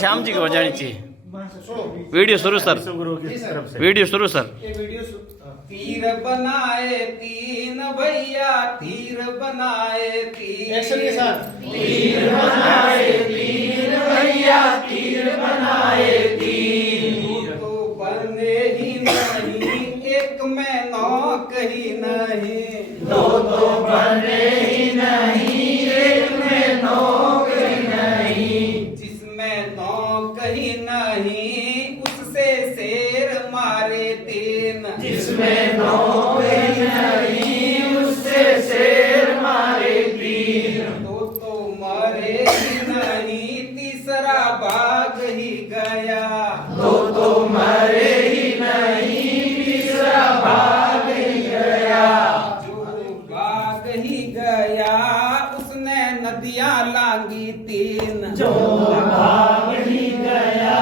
श्याम जी की बजानी चाहिए। वीडियो शुरू सर, वीडियो शुरू सर। तीर बनाए तीन भैया, तीर बनाए तीन, तीर बनाए तीन भैया, तीर बनाए तीन। तो बने ही नहीं एक में नौ कही नहीं, दो तो बने ही नहीं एक में नौ कही नहीं। जिसमें नौ कही नहीं उससे शेर मारे तीन, जिसमें नौ कही नहीं उससे शेर मारे तीन। दो तो मरे ही नहीं तीसरा भाग ही गया, दो तो मरे ही नहीं तीसरा भाग ही गया। जो भाग ही गया उसने नदियां लांगी तीन, जो भाग ही गया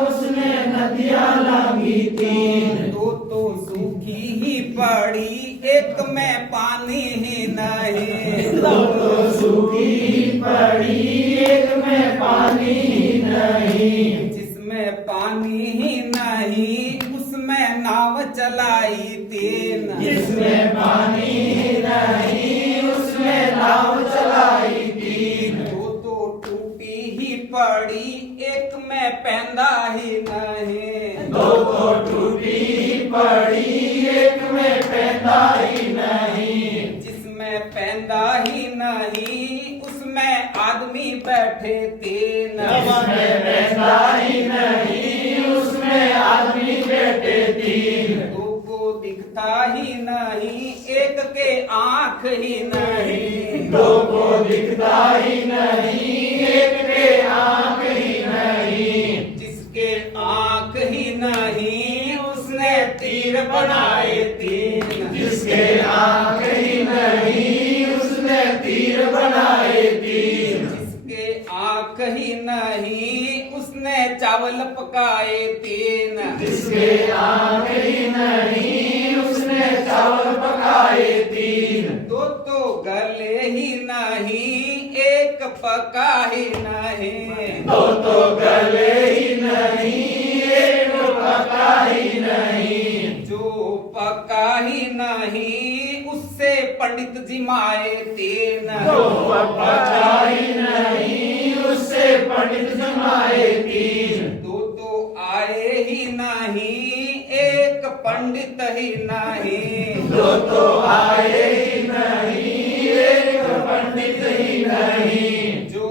उसने नदियां लांगी तीन। दो तो सूखी ही पड़ी एक में पानी ही नहीं, दो तो सूखी ही पड़ी एक में पानी ही नहीं। जिसमें पानी ही नहीं उसमें नाव चलाई तीन, जिसमें पानी ही नहीं उसमें नाव चलाई तीन। दो तो टूटी ही पड़ी एक में पैंदा ही नहीं, दो तो टूटी ही पड़ी एक में पैंदा ही नहीं। जिसमें पैंदा ही नहीं उसमें आदमी बैठे तीन, जिसमें पैंदा ही नहीं उसमें आदमी बैठे तीन। दो को दिखता ही नहीं एक के आंख ही नहीं, दो को दिखता ही नहीं एक के आंख ही नहीं। जिसके आंख ही नहीं उसने तीर बनाए तीन, जिसके आंख ही नहीं उसने तीर बनाए तीन। जिसके आंख ही नहीं उसने चावल पकाए तीन, जिसके आंख ही नहीं उसने चावल पकाए तीन। दो तो गले ही नहीं एक पका ही नहीं, दो तो गले ही नहीं एक पका ही नहीं। जो पका ही नहीं उससे पंडित जी माए तीन, जो पका ही नहीं उससे पंडित जी माए तीन। दो तो आए ही नहीं एक पंडित ही नहीं, दो तो आए ही नहीं एक पंडित ही नहीं। जो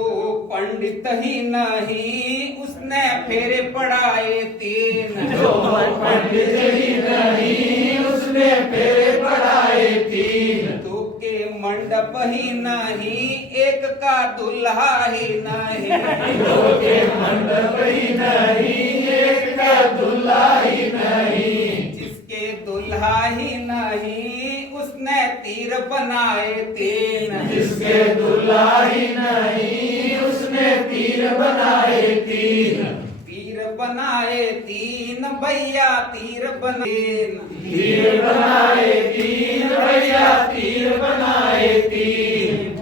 पंडित ही नहीं उसने फेरे पढ़ाए तीन, जो पंडित ही नहीं उसने फेरे पढ़ाए तीन। दो के मंडप ही नहीं एक का दुल्हा ही नहीं, दो के मंडप ही नहीं एक का दुल्हा ही नहीं। जिसके दुल्हा ही नहीं उसने तीर बनाए तीन, जिसके दुल्हा ही नहीं उसने तीर बनाए तीन। तीर बनाए तीन भैया तीर बनाए, तीर बनाए तीन भैया तीर बनाए तीन।